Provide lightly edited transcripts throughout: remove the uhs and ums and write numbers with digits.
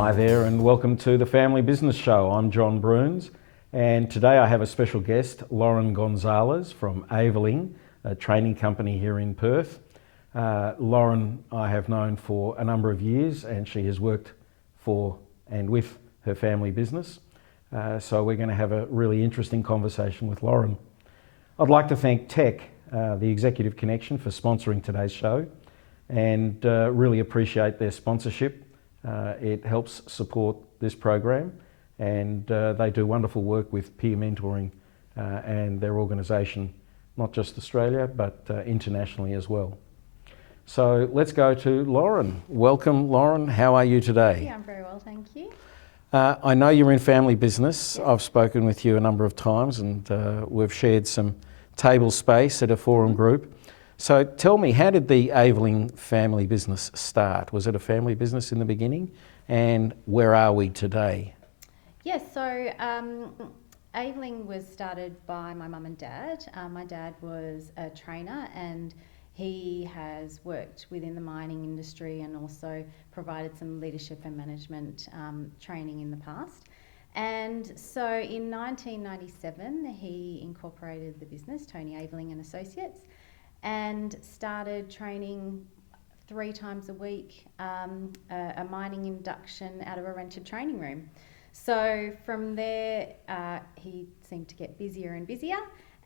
Hi there and welcome to the Family Business Show. I'm John Broons and today I have a special guest, Lauren Gonzalez from Aveling, a training company here in Perth. Lauren I have known for a number of years and she has worked for and with her family business. So we're going to have a really interesting conversation with Lauren. I'd like to thank Tech, the Executive Connection, for sponsoring today's show and really appreciate their sponsorship. It helps support this program and they do wonderful work with peer mentoring and their organisation, not just Australia but internationally as well. So let's go to Lauren. Welcome Lauren, how are you today? Yeah, I'm very well, thank you. I know you're in family business. Yes. I've spoken with you a number of times and we've shared some table space at a forum group. So tell me, how did the Aveling family business start? Was it a family business in the beginning? And where are we today? Yes, so Aveling was started by my mum and dad. My dad was a trainer and he has worked within the mining industry and also provided some leadership and management training in the past. And so in 1997, he incorporated the business, Tony Aveling and Associates, and started training 3 times a week, a mining induction out of a rented training room. So from there, he seemed to get busier and busier,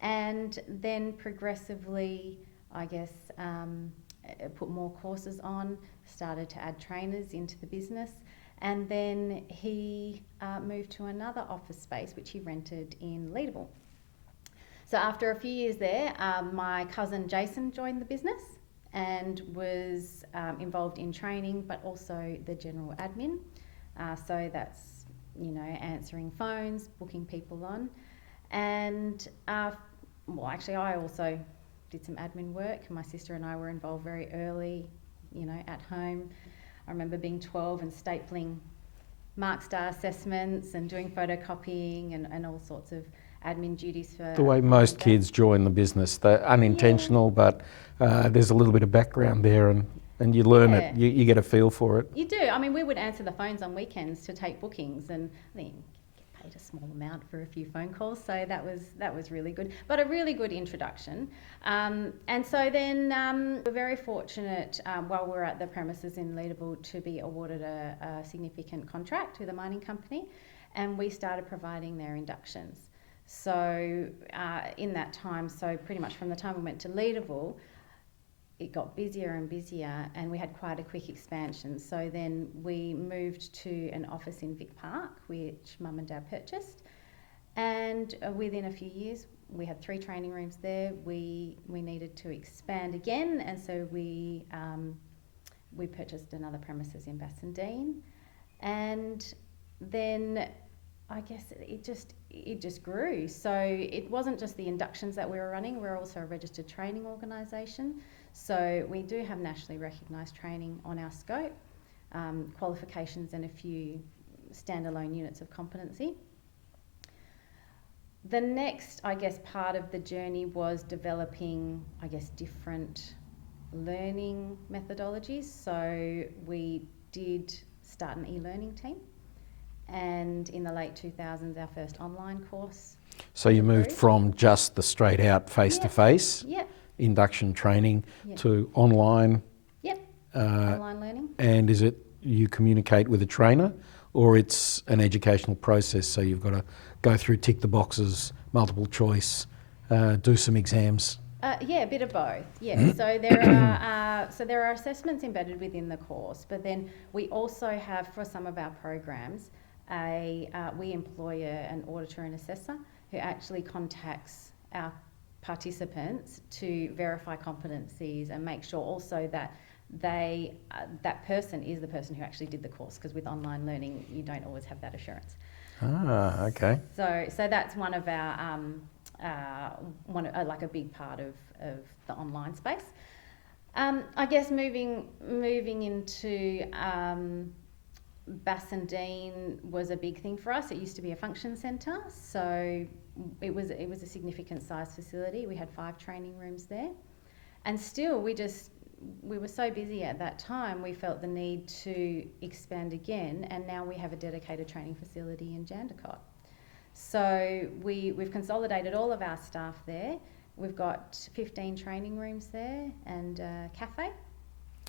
and then progressively, I guess, put more courses on, started to add trainers into the business, and then he moved to another office space which he rented in Leederville. So after a few years there, my cousin Jason joined the business and was involved in training but also the general admin. So that's, answering phones, booking people on. And actually I also did some admin work. My sister and I were involved very early, at home. I remember being 12 and stapling Mark Star assessments and doing photocopying and all sorts of admin duties for... The way most kids join the business, they're unintentional, but there's a little bit of background there and you learn it, you get a feel for it. You do. I mean, we would answer the phones on weekends to take bookings and I think get paid a small amount for a few phone calls, so that was really good, but a really good introduction. And so then we're very fortunate while we're at the premises in Leederville to be awarded a significant contract with a mining company, and we started providing their inductions. So in that time, so pretty much from the time we went to Leederville, it got busier and busier and we had quite a quick expansion. So then we moved to an office in Vic Park, which Mum and Dad purchased. And within a few years, we had 3 training rooms there. We needed to expand again, and so we purchased another premises in Bassendean. And then I guess it just grew. So it wasn't just the inductions that we were running, we're also a registered training organisation. So we do have nationally recognised training on our scope, qualifications and a few standalone units of competency. The next, I guess, part of the journey was developing, I guess, different learning methodologies. So we did start an e-learning team. And in the late 2000s, our first online course. So you moved from just the straight out face-to-face induction training to online? Yep, online learning. And is it you communicate with a trainer or it's an educational process, so you've got to go through, tick the boxes, multiple choice, do some exams? A bit of both. Yeah. So there are assessments embedded within the course, but then we also have, for some of our programs, we employ an auditor and assessor who actually contacts our participants to verify competencies and make sure also that that person is the person who actually did the course, because with online learning you don't always have that assurance. Okay. So that's one of our like a big part of the online space. I guess moving into Bassendean was a big thing for us. It used to be a function centre, so it was a significant size facility. We had 5 training rooms there, and still we just we were so busy at that time, we felt the need to expand again, and now we have a dedicated training facility in Jandakot. So we've consolidated all of our staff there. We've got 15 training rooms there and a cafe.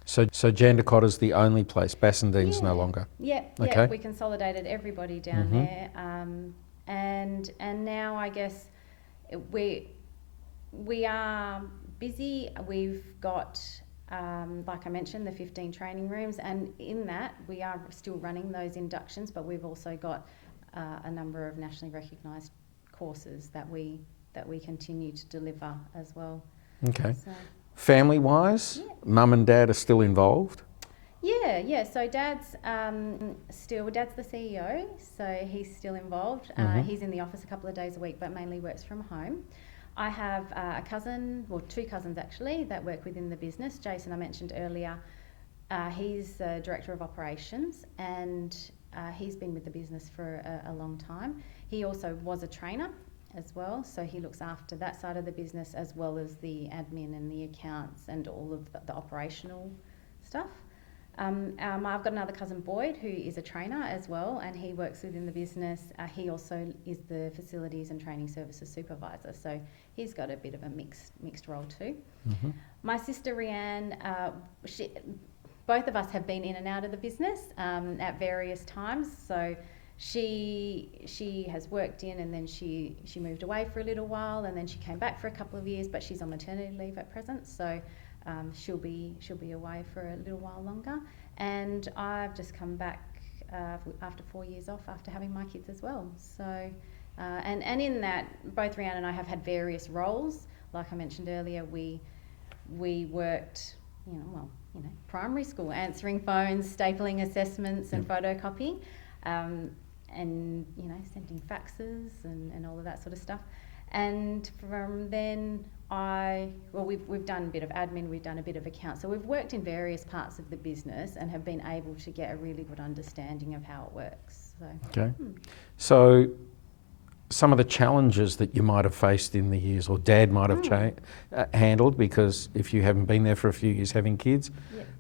So Jandakot is the only place. Bassendean's no longer. Yeah, Okay. we consolidated everybody down there, and now I guess we are busy. We've got, like I mentioned, the 15 training rooms, and in that we are still running those inductions, but we've also got a number of nationally recognised courses that we continue to deliver as well. Okay. So, family-wise, mum and dad are still involved? Yeah. So Dad's the CEO, so he's still involved. He's in the office a couple of days a week, but mainly works from home. I have two cousins actually, that work within the business. Jason, I mentioned earlier, he's the Director of Operations, and he's been with the business for a long time. He also was a trainer as well, so he looks after that side of the business as well as the admin and the accounts and all of the operational stuff. I've got another cousin, Boyd, who is a trainer as well, and he works within the business. He also is the Facilities and Training Services Supervisor, so he's got a bit of a mixed role too. My sister Rianne, both of us have been in and out of the business at various times, so she has worked in, and then she moved away for a little while, and then she came back for a couple of years, but she's on maternity leave at present, so she'll be away for a little while longer. And I've just come back after 4 years off after having my kids as well. So and in that, both Rianne and I have had various roles. Like I mentioned earlier, we worked, primary school, answering phones, stapling assessments, and photocopying. And sending faxes and all of that sort of stuff. And from then we've done a bit of admin, we've done a bit of accounts. So we've worked in various parts of the business and have been able to get a really good understanding of how it works. So, okay. So some of the challenges that you might have faced in the years, or Dad might have handled, because if you haven't been there for a few years having kids,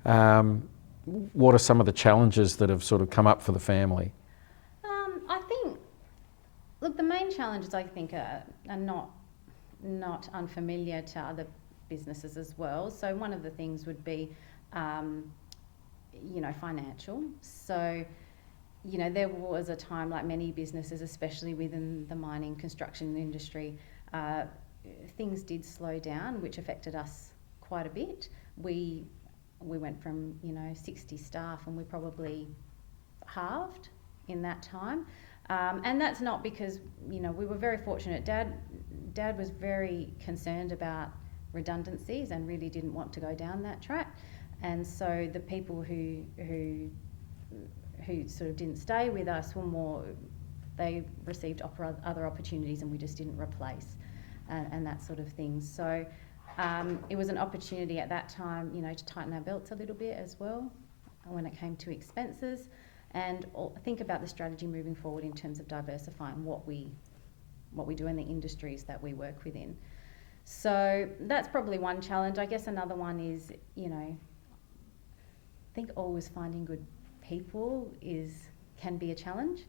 what are some of the challenges that have sort of come up for the family? I think, look, the main challenges I think are not unfamiliar to other businesses as well. So one of the things would be, financial. So, there was a time, like many businesses, especially within the mining construction industry, things did slow down, which affected us quite a bit. We went from 60 staff, and we probably halved in that time, and that's not because we were very fortunate. Dad was very concerned about redundancies and really didn't want to go down that track, and so the people who sort of didn't stay with us were more, they received other opportunities, and we just didn't replace, and that sort of thing. So it was an opportunity at that time, to tighten our belts a little bit as well when it came to expenses, and think about the strategy moving forward in terms of diversifying what we do in the industries that we work within. So that's probably one challenge. I guess another one is, I think always finding good people can be a challenge.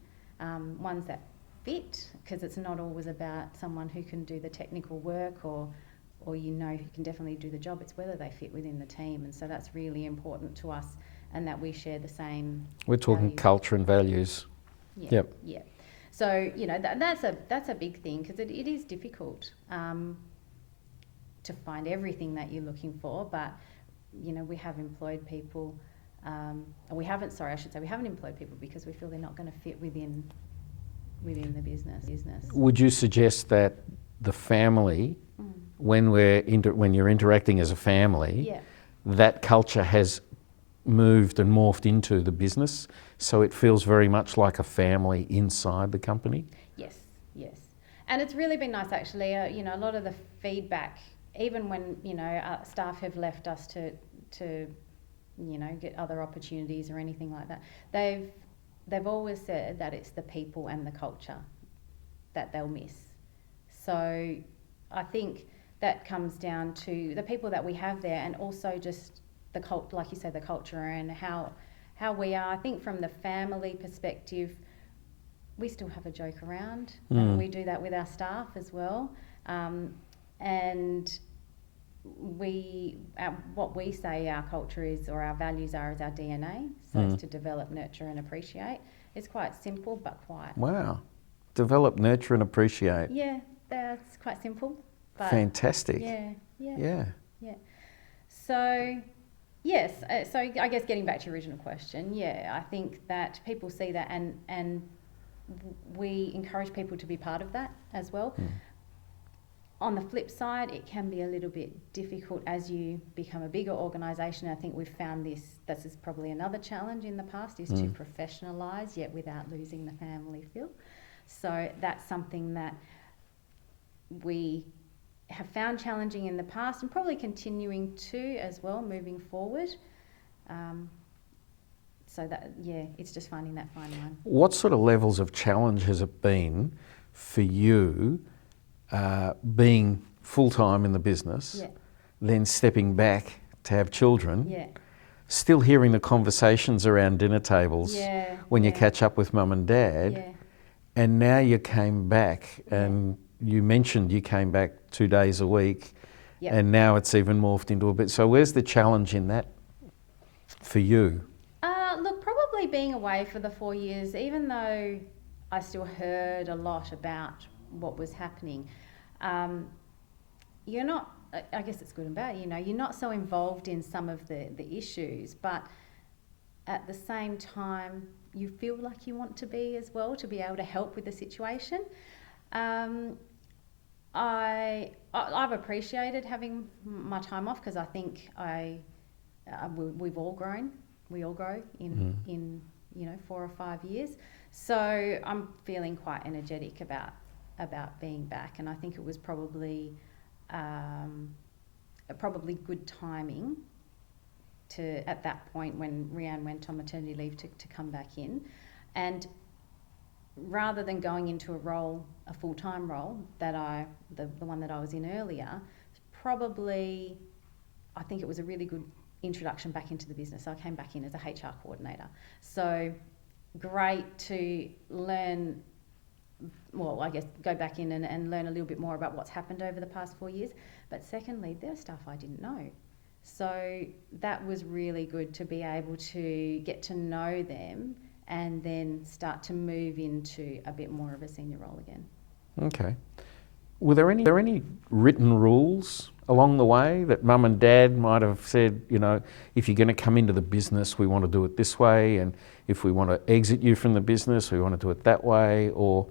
Ones that fit, because it's not always about someone who can do the technical work or who can definitely do the job. It's whether they fit within the team, and so that's really important to us, and that we share the same. We're talking values. Culture and values. Yeah. So that's a big thing, because it is difficult to find everything that you're looking for. But we have employed people. We haven't employed people because we feel they're not going to fit within the business. Would you suggest that the family, when you're interacting as a family, that culture has moved and morphed into the business, so it feels very much like a family inside the company? Yes. And it's really been nice, actually. A lot of the feedback, even when staff have left us to get other opportunities or anything like that, they've always said that it's the people and the culture that they'll miss. So I think that comes down to the people that we have there, and also just like you say, the culture and how we are. I think from the family perspective, we still have a joke around, and we do that with our staff as well. And what we say our culture is, or our values are, is our DNA. So it's to develop, nurture, and appreciate. It's quite simple, but quite. Wow. Develop, nurture, and appreciate. Yeah, that's quite simple. But fantastic. Yeah. So, yes. So I guess getting back to your original question, I think that people see that, and we encourage people to be part of that as well. On the flip side, it can be a little bit difficult as you become a bigger organisation. I think we've found this is probably another challenge in the past, is to professionalise, yet without losing the family feel. So that's something that we have found challenging in the past, and probably continuing to as well moving forward. So that, it's just finding that fine line. What sort of levels of challenge has it been for you being full-time in the business, then stepping back to have children, still hearing the conversations around dinner tables when you catch up with mum and dad, and now you came back, and you mentioned you came back 2 days a week, and now it's even morphed into a bit. So where's the challenge in that for you? Look, probably being away for the 4 years, even though I still heard a lot about what was happening, you're not, I guess it's good and bad, you're not so involved in some of the issues, but at the same time, you feel like you want to be as well, to be able to help with the situation. I've appreciated having my time off, because I think we've all grown. We all grow in 4 or 5 years. So I'm feeling quite energetic about being back, and I think it was probably good timing at that point when Rianne went on maternity leave to come back in, and rather than going into a full-time role the one that I was in earlier, probably I think it was a really good introduction back into the business. I came back in as a HR coordinator. So great to learn, I guess go back in and learn a little bit more about what's happened over the past 4 years. But secondly, there's stuff I didn't know. So that was really good to be able to get to know them and then start to move into a bit more of a senior role again. Okay. Were there any written rules along the way that mum and dad might have said, if you're going to come into the business, we want to do it this way, and if we want to exit you from the business, we want to do it that way? Or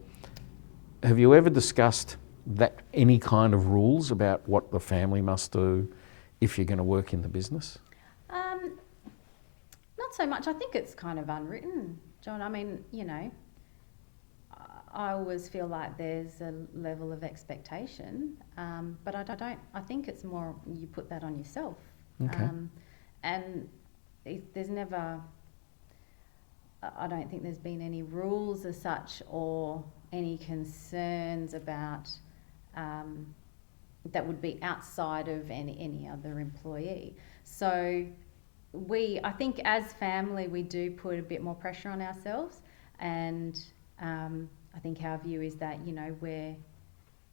have you ever discussed any kind of rules about what the family must do if you're going to work in the business? Not so much. I think it's kind of unwritten, John. I mean, I always feel like there's a level of expectation, but I think it's more you put that on yourself. Okay. And there's never, I don't think there's been any rules as such, or any concerns about that would be outside of any other employee. So I think as family, we do put a bit more pressure on ourselves, and I think our view is that,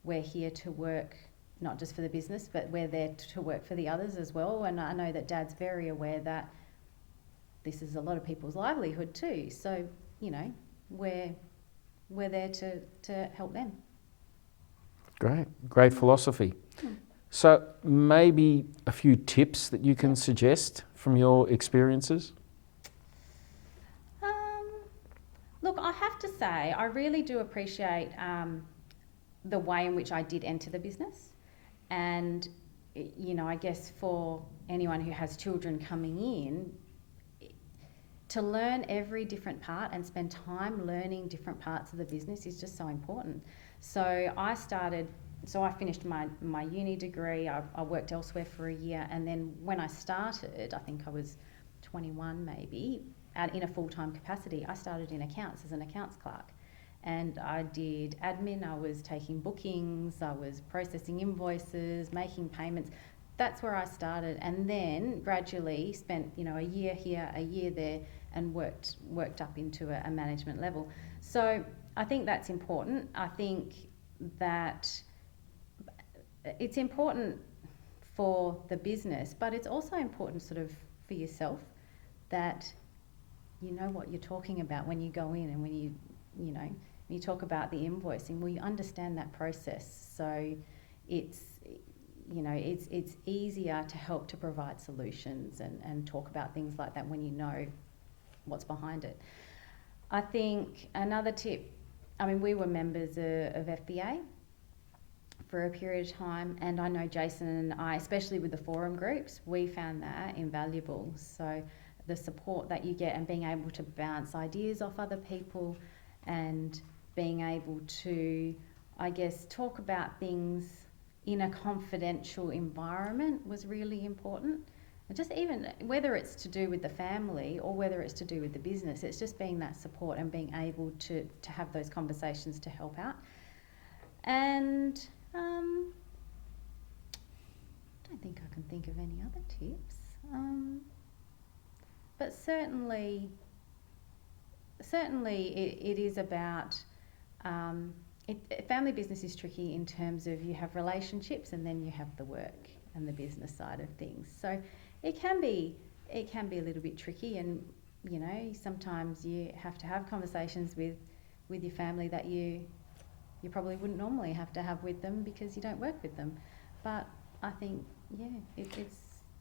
we're here to work not just for the business, but we're there to work for the others as well. And I know that Dad's very aware that this is a lot of people's livelihood too. So, we're there to help them. Great philosophy. So maybe a few tips that you can suggest from your experiences? Look, I have to say, I really do appreciate the way in which I did enter the business. And, I guess for anyone who has children coming in, to learn every different part and spend time learning different parts of the business is just so important. So I finished my uni degree, I worked elsewhere for a year, and then when I started, I think I was 21 maybe, in a full-time capacity, I started in accounts as an accounts clerk. And I did admin, I was taking bookings, I was processing invoices, making payments. that's where I started, and then gradually spent, a year here, a year there, and worked up into a management level. So I think that's important. I think that it's important for the business, but it's also important sort of for yourself, that you know what you're talking about when you go in, and when you talk about the invoicing, well, you understand that process. So it's easier to help to provide solutions and talk about things like that when you know what's behind it. I think another tip, we were members of FBA for a period of time, and I know Jason and I, especially with the forum groups, we found that invaluable. So the support that you get, and being able to bounce ideas off other people, and being able to, I guess, talk about things in a confidential environment was really important. And just even whether it's to do with the family or whether it's to do with the business, it's just being that support and being able to have those conversations to help out. And I don't think I can think of any other tips. But certainly it is about, family business is tricky in terms of you have relationships and then you have the work and the business side of things. So it can be a little bit tricky, and sometimes you have to have conversations with your family that you probably wouldn't normally have to have with them because you don't work with them. But I think, it's...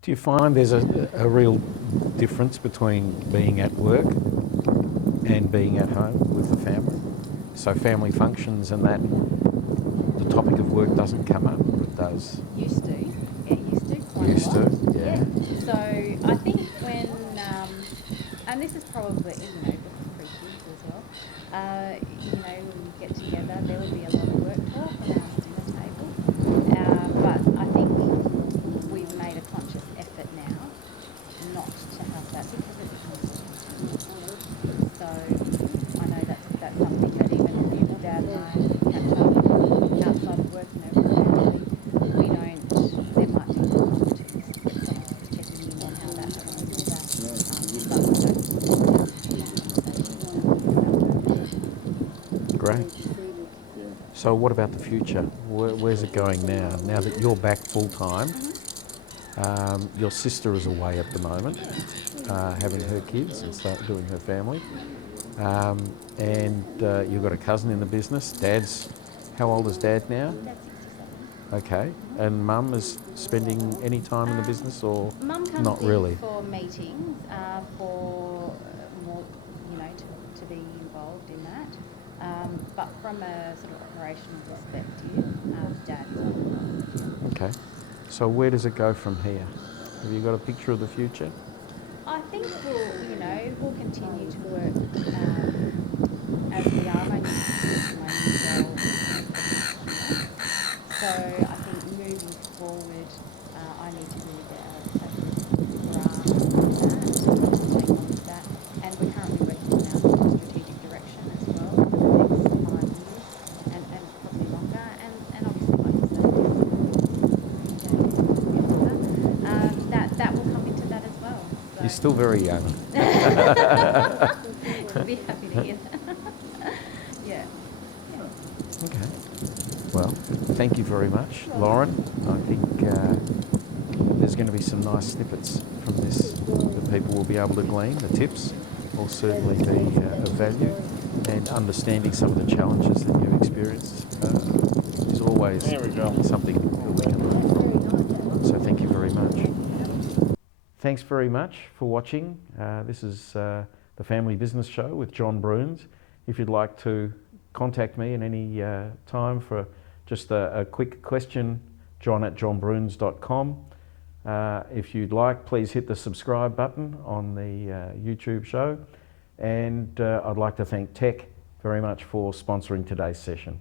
Do you find there's a real difference between being at work and being at home with the family? So family functions and that, the topic of work doesn't come up, or it does? Used to. Yeah, used to quite Used a lot. to, yeah. So I think when, and this is probably, pre-kids as well, when you get together, there will be a lot of work talk around the dinner table. But I think we've made a conscious effort now not to have that, because it's important. So I know that's something that even if Dad and I catch up outside of work, for family, we don't, there might be politics, but someone's checking in on how that's going, or that, but we don't have Great. So what about the future? Where's it going now? Now that you're back full time, your sister is away at the moment, having her kids and start doing her family, and you've got a cousin in the business. How old is Dad now? Dad's 67. Okay. And Mum is spending any time in the business, or Mum comes not in really? for meetings, for more, to be involved in that. But from a sort of operational perspective, Dad is involved. Okay. So where does it go from here? Have you got a picture of the future? I think we'll continue to work as we are. My new role. So I think moving forward, I need to really get a grasp on that, take on with that. And we're currently working on our strategic direction as well for the next 5 years, and probably longer. And obviously, like you said, that will come into that as well. So. You're still very young. Be happy to hear that. Yeah. Okay. Well, thank you very much, Lauren. I think there's going to be some nice snippets from this that people will be able to glean. The tips will certainly be of value, and understanding some of the challenges that you've experienced is always something that we can learn from. So thank you very much. Thanks very much for watching. This is the Family Business Show with John Broons. If you'd like to contact me at any time for just a quick question, john@johnbroons.com. If you'd like, please hit the subscribe button on the YouTube show. And I'd like to thank Tech very much for sponsoring today's session.